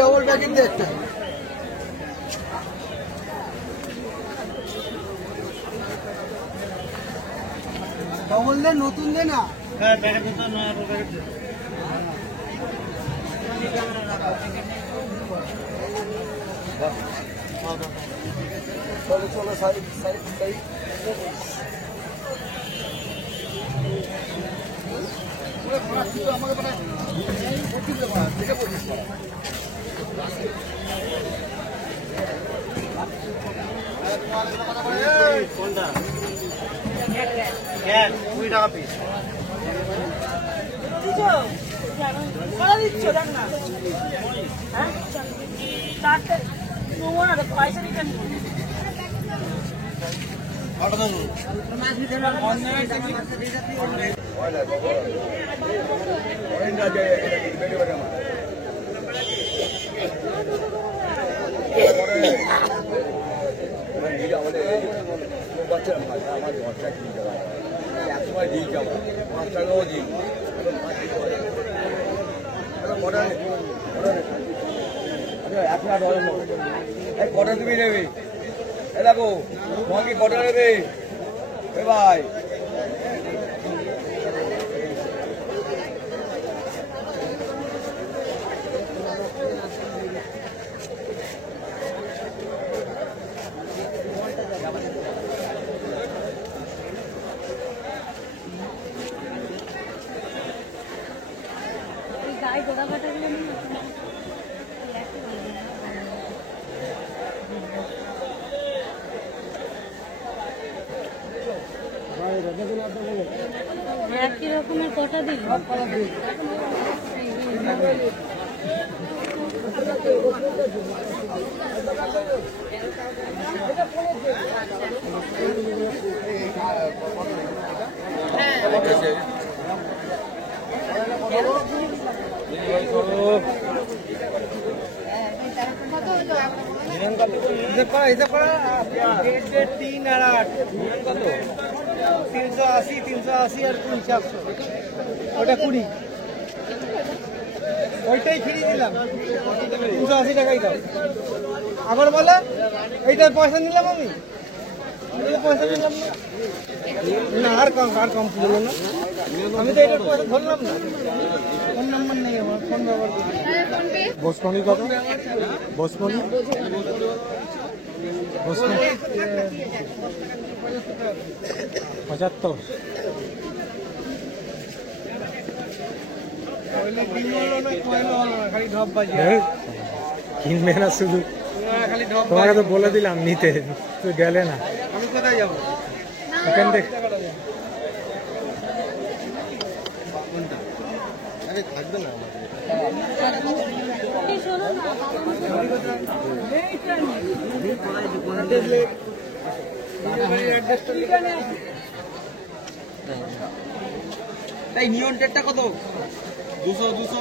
Double packet দে একটা। Double দে, নতুন দে না। হ্যাঁ প্যাকেট দে না, প্যাকেট দে। চলো চলো সাইড সাইড সাইড। আমাকে মানে কোনটা 20 টাকা পিস দিচ্ছ দেখ না। হ্যাঁ চারটে নেবো না, পয়সা রিটার্ন করবো। কটা তুমি নেবে? এ দেখো তোমাকে কটা নেবে এ ভাই? একই রকমের কটা দিল? तीन और 8 380 380 और 400 ওটা 20 ওইটাই ফ্রি দিলাম 380 টাকাই দাও। আবার বলে এইটার পয়সা নিলাম আমি, পয়সা নিলাম না, আর কম দিল না। আমি তো এটার পয়সা ধরলাম না। ফোন নাম্বার নেই আমার, ফোন ব্যবহার করি। বসমনি কত? বসমনি 75। কিনবে না শুধু, তোমাকে তো বলে দিলাম নিতে, তুই গেলে না। আমি কোথায় যাবো? এখান থেকে থাকবে না। এই নিয়ন টেটটা কত? 200 200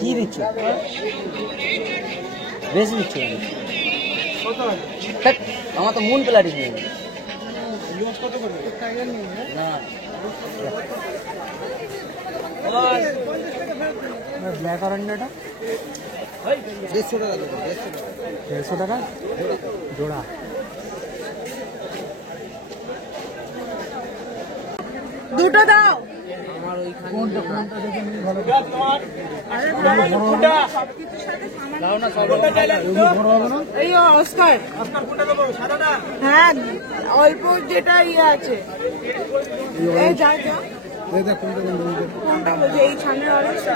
কি দিচ্ছ? বেশি দিচ্ছ আমার তো মন প্লাটিস নেই না। ব্ল্যাক অরেঞ্জটা 150 টাকা। 150 টাকা জোড়া। দুটো দাও। এই অস্কার, হ্যাঁ অল্প যেটা ইয়ে আছে। এই যা যা কোনটা বলছে, এই সামনের অরেঞ্জটা।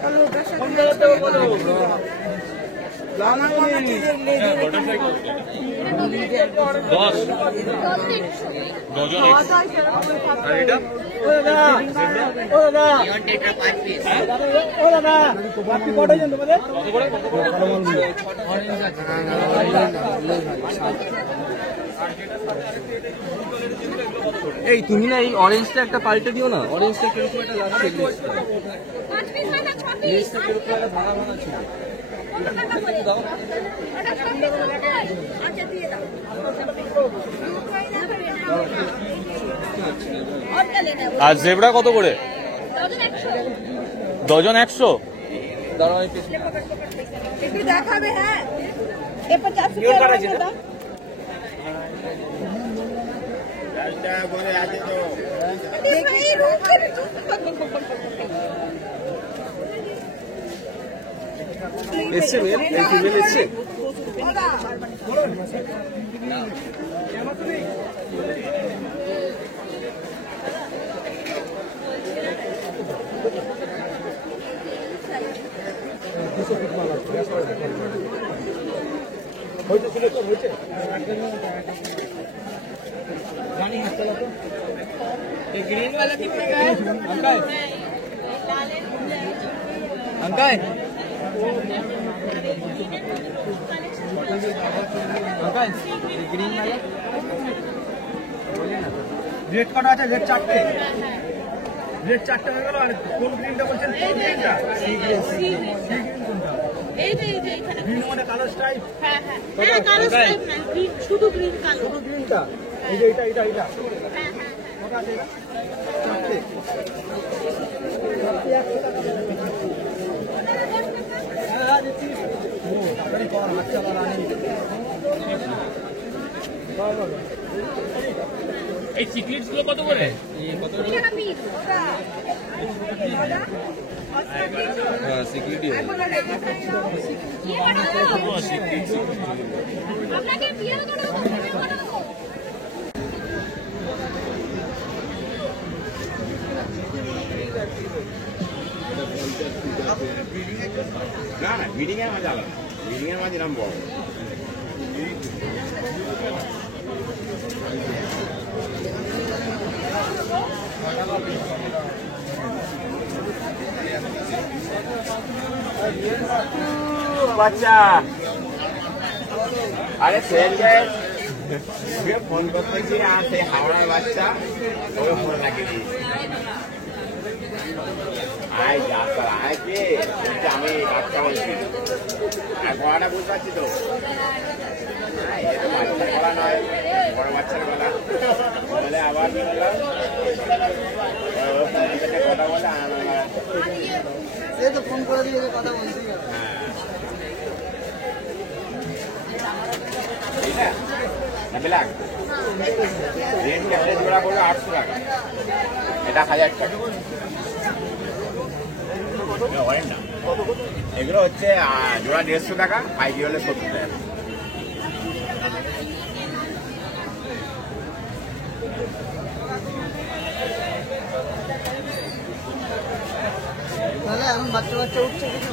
তাহলে ওটার সাথে এই তুমি না এই অরেঞ্জটা একটা পাল্টে দিও না, অরেঞ্জটা কিরকম একটা লাগছে, লিস্টটা কিরকম একটা ভাঙা ভাঙা ছিল। আর জেব্রা কত করে? ডজন 100। দাঁড়াও এই পেছনে। একটু দেখাবে। হ্যাঁ এ 50 টাকা দাও। এসছে মেল, এই ফিমেল এসছে। ग्रीन वाला कितने का है अंकल? अंकल अंकल ग्रीन वाला रेड कटा আছে রেড চারটে হয়ে গেল। আর কোন গ্রিনটা বলছেন? কোন গ্রিনটা? সি গ্রিন কোনটা? এই যে এখানে গ্রিন মানে কালো স্ট্রাইপ। হ্যাঁ কালো স্ট্রাইপ না, গ্রিন শুধু গ্রিন কালো। শুধু গ্রিনটা। এই যে এটা হ্যাঁ কটা আছে এটা? চারটে। এই চিকলিটস গুলো কত করে? হ্যাঁ সিকিউরিটি আপনাকে বিয়ে করতে না না মিটিং এর মাঝে আলাদা, মিটিং এর মাঝে নাম বড়। বাচ্চা আরে ফোন করতেছি, আর সেই হাওড়ার বাচ্চা ওই ফোন লাগিয়ে দিয়েছি। আয় যা আয় কে বলছে, আমি বাচ্চা বলছি। আর পড়াটা বুঝতে পারছি তো, এটা তো বাচ্চার গলা নয়, বড় বাচ্চার গলা। বলে আবার কি বললাম, কথা বলে সে তো ফোন করে দিয়ে কথা বলছি। ব্ল্যাক রেড ক্যাপে জোড়া পড়বে 800 টাকা, এটা 1000 টাকা। এগুলো হচ্ছে জোড়া 150 টাকা, 5 হলে 70 টাকা। তাহলে এখন বাচ্চা বাচ্চা উঠছে কিছু?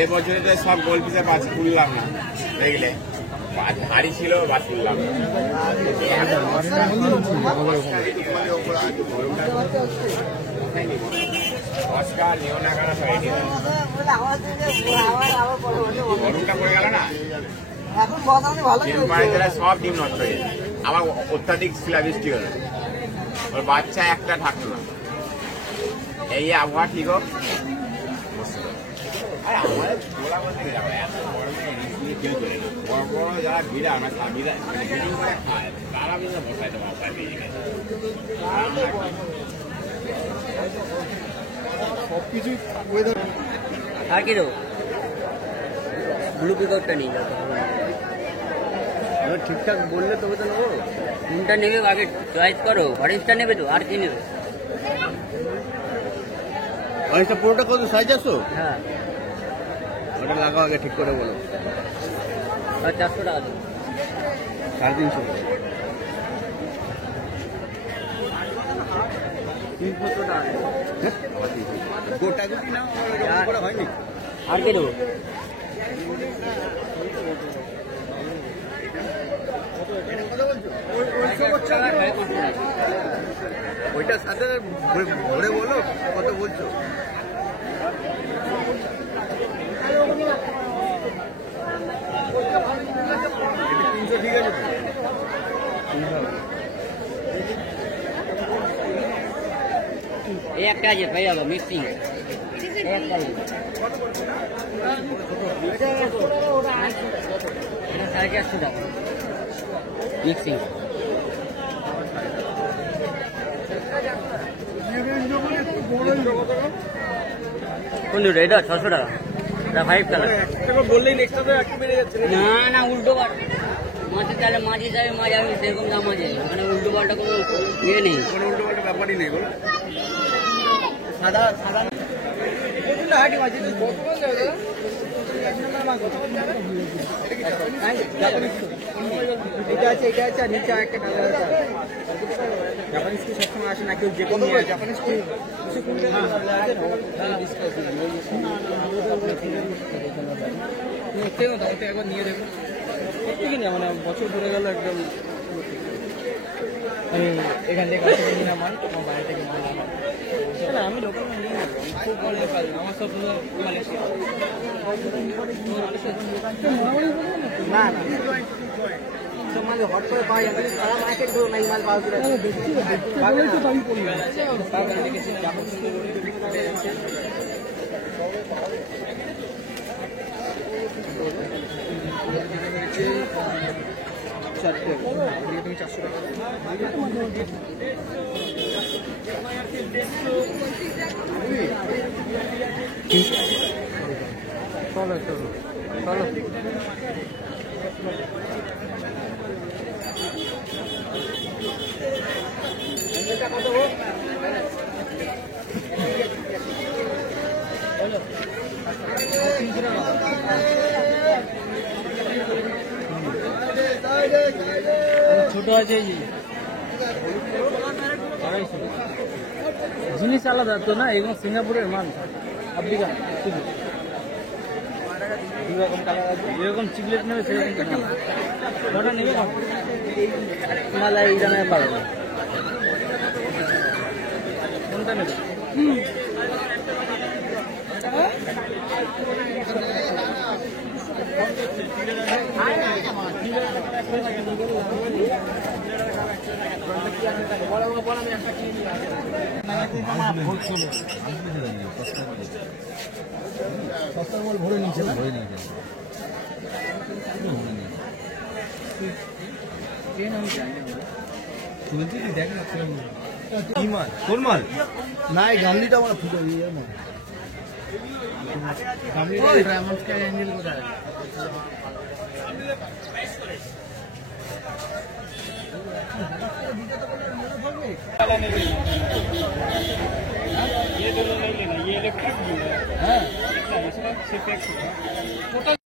এবছরে তো সব গোল পিসে বাস তুললাম না, দেখলে ভারী ছিল বাস তুললাম। অস্কার নিওনাগারা সব রেডি হয়। গরমটা পড়ে গেল না, এখন বসানো ভালো ডিম পাড়ে সব ডিম নষ্ট হয়ে যায়। আবার অত্যাধিক শিলাবৃষ্টি হলো, ওর বাচ্চা একটা থাকতো না। এই আবহাওয়া ঠিক হোক, আরে আমাদের তোলা বলতে যাবো এত গরমে রিস্ক নিয়ে কেউ চলে না। বড় বড় যারা বিড়া মানে বিডিং করে খায়, তারা কিন্তু বসাইতে বসায় পেয়ে গেছে। সবকিছু ওয়েদার আর কি দেবো, ব্লু পিকআউটটা নিয়ে যাও। ঠিকঠাক বললে তবে তো নেবো। কোনটা নেবে আগে চয়েস করো, অরেঞ্জটা নেবে তো, আর কি নেবে? অনেকটা পুরোটা কত সাইজ আছো? হ্যাঁ ওটা লাগাও আগে ঠিক করে বলো। আর 400 টাকা দেবো। 350। 300 টাকা দেবো। গোটা গুটি না হয়নি। আর কি দেবো? ওইটার সাথে ভরে বলো কত বলছো। ঠিক আছে এই একটা আছে ভাই যাবো মিক্সিং একটা এটা 450 টাকা মিক্সিং কোন দুটো এটা 600 টাকা এটা 5 কালার বললেই নেক্সটটা একটু বেড়ে যাচ্ছে। না না উল্টো পাল্টা মাঝে তাহলে মাঝে যাবে মাঝে আমি সেরকম দাম আছে মানে উল্টো পাল্টা কোনো ইয়ে নেই কোনো উল্টো পাল্টা ব্যাপারই নেই বলো। সাদা সাদা হাঁটি মাঝে এটা আছে এটা আছে আর নিচে একটা কালার আছে। জাপানিজ কি সবসময় আসে না কেউ যে কোনো জাপানিজ কি একবার নিয়ে দেখো কি না মানে বছর ধরে গেল একদম। আমি এখান থেকে কিনি না মাল আমার বাইরে থেকে মাল আনা। না আমি লোকাল মাল নিয়ে নেবো খুব ভালো কাজ আমার সব মালয়েশিয়া না না সব মাল হট করে পাওয়া যাবে সারা মার্কেট ধরো না এই মাল পাওয়া যায় তো দামি পড়ি চারটে তুমি 400 টাকা চলো চলো চলো ছোট আছে জিনিস আলাদা তো না এগুলো সিঙ্গাপুরের মাল আফ্রিকা দুরকম কালার আছে যেরকম চিকলেট নেবে সেরকম ওটা নেবে মালা এই জানায় পাবে না কোনটা নেবে সস্তার মাল ভরে নিচ্ছে না কি মাল কোন মাল না এই গামলিটা আমার ফুটে দিয়ে না গামলিটা এমন অ্যাঙ্গেল কোথায় ये दोनों नहीं लेना ये इलेक्ट्रिक भी है हाँ